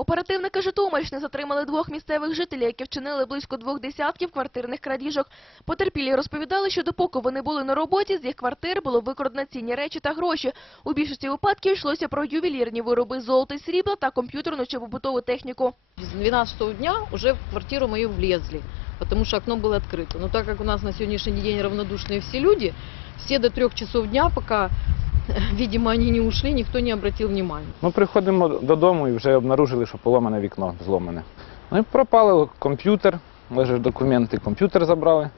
Оперативники Житомирщини затримали двох місцевих жителів, які вчинили близько двох десятків квартирних крадіжок. Потерпілі розповідали, що допоки вони були на роботі, з їх квартир було викрадено цінні речі та гроші. У більшості випадків йшлося про ювелірні вироби золота й срібла та комп'ютерну чи побутову техніку. С 12 дня уже в квартиру мою влезли, потому что окно было открыто. Но так как у нас на сегодняшний день равнодушные все люди, все до трех часов дня, пока, видимо, они не ушли, никто не обратил внимания. Ми приходимо додому і вже обнаружили, що поломане вікно зломане. Ну і пропали комп'ютер, лежать документи, комп'ютер забрали,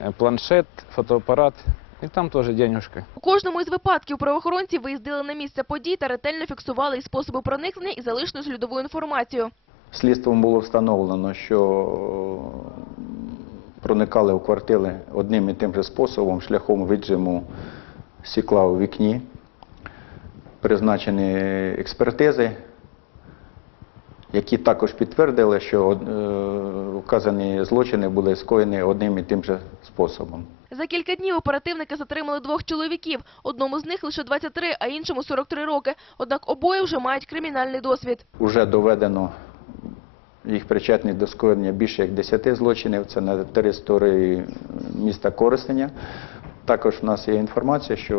е, планшет, фотоапарат, і там теж денюжки. У кожному із випадків правоохоронці виїздили на місце подій та ретельно фіксували і способи проникнення і залишну слідову інформацію. Слідством було встановлено, що проникали у квартири одним і тим же способом, шляхом віджиму стекла у вікні, призначені експертизи, які також підтвердили, що е, вказані злочини були скоєні одним і тим же способом. За кілька днів оперативники затримали двох чоловіків. Одному з них лише 23, а іншому 43 роки. Однак обоє вже мають кримінальний досвід. Уже доведено їх причетність до скоєння більше як 10 злочинів. Це на території міста Коростеня. Також в нас є інформація, що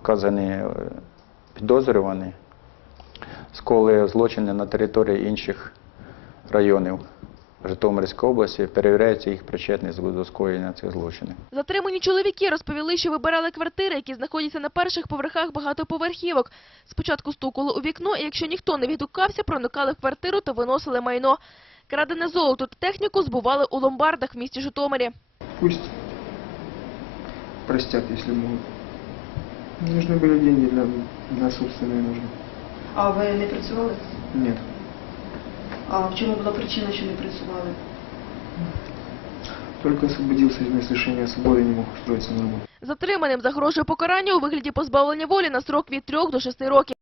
вказані е, підозрювані скоїли злочини на території інших районів Житомирської області. Перевіряється їх причетність до скоєння цих злочинів. Затримані чоловіки розповіли, що вибирали квартири, які знаходяться на перших поверхах багатоповерхівок. Спочатку стукали у вікно, і якщо ніхто не відгукався, проникали в квартиру та виносили майно. Крадене золото та техніку збували у ломбардах в місті Житомирі. Пусть простят, если могут. Нужны были деньги для, для собственной нужды. А ви не працювали? Нет. А в чому була причина, що не працювали? Только освободился из лишения свободы, не мог устроиться на работу. Затриманим загрожує покарання у вигляді позбавлення волі на срок від 3 до 6 років.